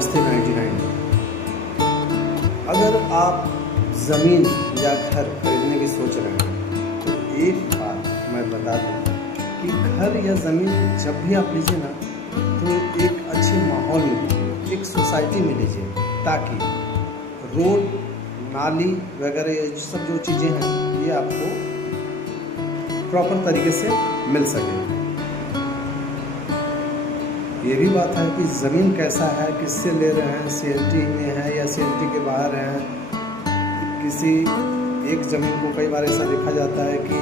नमस्ते 99। अगर आप ज़मीन या घर खरीदने की सोच रहे हैं तो एक बात मैं बता दूं कि घर या ज़मीन जब भी आप लीजिए ना तो एक अच्छे माहौल में लीजिए, एक सोसाइटी में लीजिए, ताकि रोड नाली वगैरह ये सब जो चीज़ें हैं ये आपको प्रॉपर तरीके से मिल सके। ये भी बात है कि ज़मीन कैसा है, किससे ले रहे हैं, CNT में है या CNT के बाहर है। किसी एक ज़मीन को कई बार ऐसा देखा जाता है कि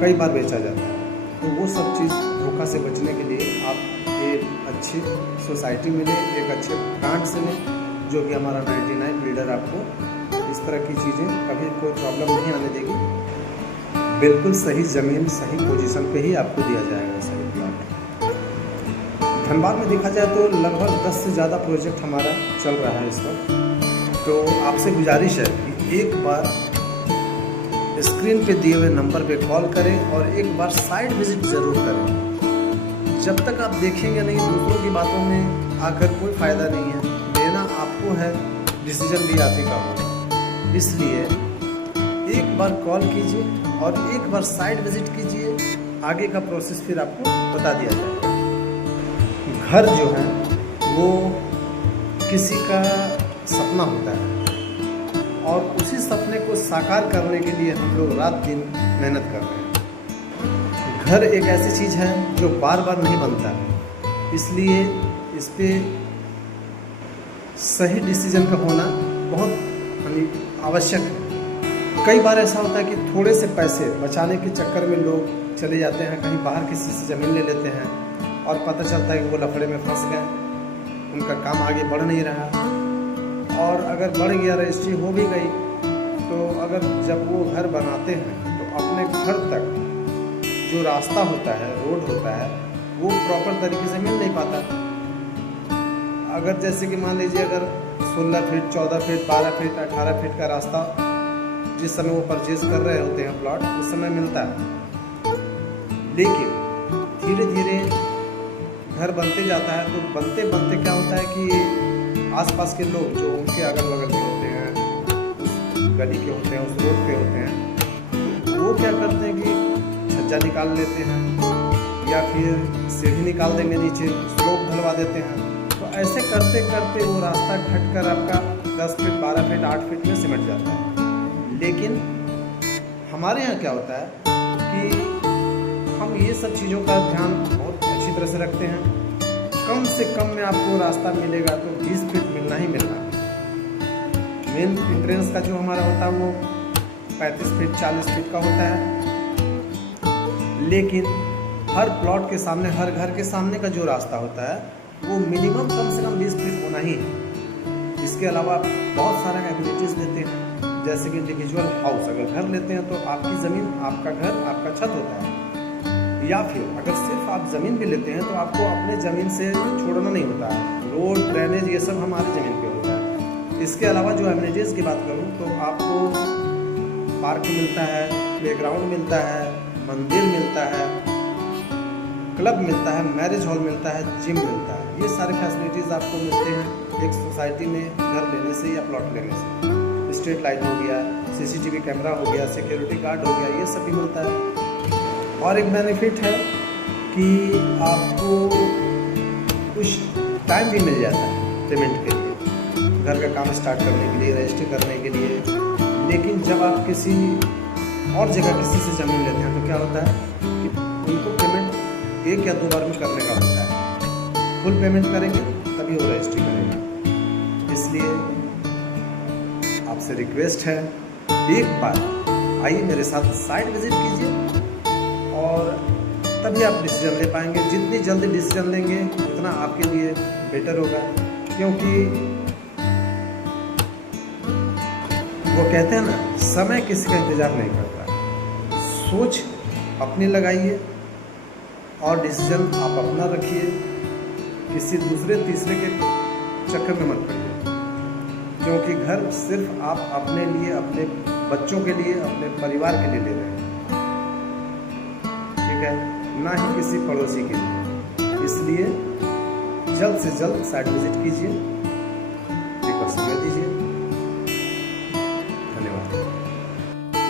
कई बार बेचा जाता है, तो वो सब चीज़ धोखा से बचने के लिए आप एक अच्छी सोसाइटी में लें, एक अच्छे ब्रांड से लें, जो कि हमारा 99 बिल्डर आपको इस तरह की चीज़ें कभी कोई प्रॉब्लम नहीं आने देगी। बिल्कुल सही ज़मीन सही पोजीशन पे ही आपको दिया जाएगा सही प्लॉट। धनबाद में देखा जाए तो लगभग 10 से ज़्यादा प्रोजेक्ट हमारा चल रहा है इस वक्त। तो आपसे गुजारिश है कि एक बार स्क्रीन पे दिए हुए नंबर पे कॉल करें और एक बार साइट विजिट ज़रूर करें। जब तक आप देखेंगे नहीं, दूसरों की बातों में आकर कोई फ़ायदा नहीं है। लेना आपको है, डिसीजन भी आप ही का होगा। इसलिए एक बार कॉल कीजिए और एक बार साइट विजिट कीजिए, आगे का प्रोसेस फिर आपको बता दिया जाएगा। घर जो है वो किसी का सपना होता है और उसी सपने को साकार करने के लिए हम लोग रात दिन मेहनत कर रहे हैं। घर एक ऐसी चीज़ है जो बार बार नहीं बनता है, इसलिए इस पे सही डिसीजन का होना बहुत आवश्यक है। कई बार ऐसा होता है कि थोड़े से पैसे बचाने के चक्कर में लोग चले जाते हैं, कहीं बाहर किसी से ज़मीन ले लेते हैं और पता चलता है कि वो लफड़े में फंस गए, उनका काम आगे बढ़ नहीं रहा। और अगर बढ़ गया, रजिस्ट्री हो भी गई, तो अगर जब वो घर बनाते हैं तो अपने घर तक जो रास्ता होता है, रोड होता है, वो प्रॉपर तरीके से मिल नहीं पाता। अगर जैसे कि मान लीजिए अगर 16 फीट 14 फीट 12 फीट 18 फीट का रास्ता जिस समय वो परचेज कर रहे होते हैं प्लॉट, उस समय मिलता है, लेकिन धीरे धीरे घर बनते जाता है तो बनते बनते क्या होता है कि आसपास के लोग जो उनके अगल बगल के होते हैं, उस गली के होते हैं, उस रोड पे होते हैं, वो क्या करते हैं कि छज्जा निकाल लेते हैं या फिर सीढ़ी निकाल देंगे, नीचे स्लोप ढलवा देते हैं। तो ऐसे करते करते वो रास्ता घटकर आपका 10 फीट 12 फीट 8 फीट में सिमट जाता है। लेकिन हमारे यहाँ क्या होता है कि हम ये सब चीज़ों का ध्यान बहुत अच्छी तरह से रखते हैं। कम से कम में आपको रास्ता मिलेगा तो 20 फीट मिलना ही मिलना। मेन एंट्रेंस का जो हमारा होता है वो 35 फीट 40 फीट का होता है, लेकिन हर प्लॉट के सामने, हर घर के सामने का जो रास्ता होता है वो मिनिमम कम से कम 20 फीट होना ही है। इसके अलावा बहुत सारे एमिनिटीज़ देते हैं, जैसे कि इंडिविजुअल हाउस। अगर घर लेते हैं तो आपकी ज़मीन, आपका घर, आपका छत होता है, या फिर अगर सिर्फ आप ज़मीन भी लेते हैं तो आपको अपने ज़मीन से छोड़ना नहीं होता है। रोड ड्रेनेज ये सब हमारे ज़मीन पे होता है। इसके अलावा जो एमिनिटीज़ की बात करूँ तो आपको पार्क मिलता है, प्लेग्राउंड मिलता है, मंदिर मिलता है, क्लब मिलता है, मैरिज हॉल मिलता है, जिम मिलता है। ये सारे फैसिलिटीज़ आपको मिलते हैं एक सोसाइटी में घर लेने से या प्लॉट लेने से। स्ट्रीट लाइट हो गया, CCTV कैमरा हो गया, सिक्योरिटी गार्ड हो गया, ये सब भी मिलता है। और एक बेनिफिट है कि आपको कुछ टाइम भी मिल जाता है पेमेंट के लिए, घर का काम स्टार्ट करने के लिए, रजिस्ट्री करने के लिए। लेकिन जब आप किसी और जगह किसी से ज़मीन लेते हैं तो क्या होता है कि उनको पेमेंट 1 या 2 बार में करने का होता है। फुल पेमेंट करेंगे तभी वो रजिस्ट्री करेगा। इसलिए आपसे रिक्वेस्ट है, एक बार आइए मेरे साथ साइट विजिट कीजिए और तभी आप डिसीजन ले पाएंगे। जितनी जल्दी डिसीजन लेंगे उतना आपके लिए बेटर होगा, क्योंकि वो कहते हैं ना, समय किसी का इंतज़ार नहीं करता। सोच अपनी लगाइए और डिसीजन आप अपना रखिए, किसी दूसरे तीसरे के चक्कर में मत पड़िए, क्योंकि घर सिर्फ आप अपने लिए, अपने बच्चों के लिए, अपने परिवार के लिए ले रहे हैं, ठीक है, ना ही किसी पड़ोसी के लिए। इसलिए जल्द से जल्द साइट विजिट कीजिए।